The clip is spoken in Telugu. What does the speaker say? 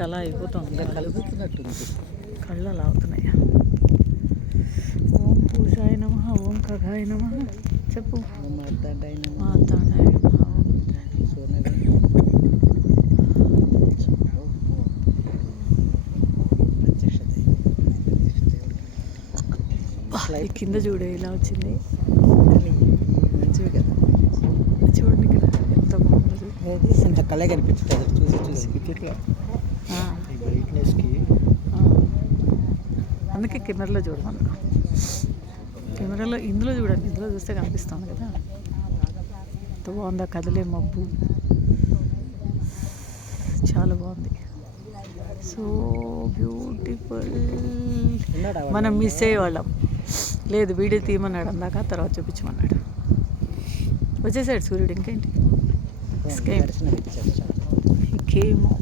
మనకు అలా అయిపోతుంది, కలుగుతున్నట్టుంది. కళ్ళు అలా అవుతున్నాయి. ఓం పూజాయ నమః, ఓం ఖగాయ నమః. చెప్పు. మార్తాండాయ నమః. మార్తాండాయ నమః. సోనవే ఈ కింద చూడే ఇలా వచ్చింది. మంచివి కదా, చూడండి ఇక్కడ ఎంత బాగుందో చూడు. అది ఇంత కళ కనిపించుతుంది చూసి చూసి. ఆ, బ్రైట్నెస్కి అందుకే కెమెరాలో చూడమన్నా. కెమెరాలో ఇందులో చూడండి, ఇందులో చూస్తే కనిపిస్తుంది కదా. ఎంత బాగుందా కదిలే మబ్బు, చాలా బాగుంది. So beautiful. మనం మిస్ అయ్యేవాళ్ళం. లేదు, వీడియో తీయమన్నాడు అందాక, తర్వాత చూపించమన్నాడు. వచ్చేసాడు సూర్యుడు. ఇంకేంటి, ఇంకేమో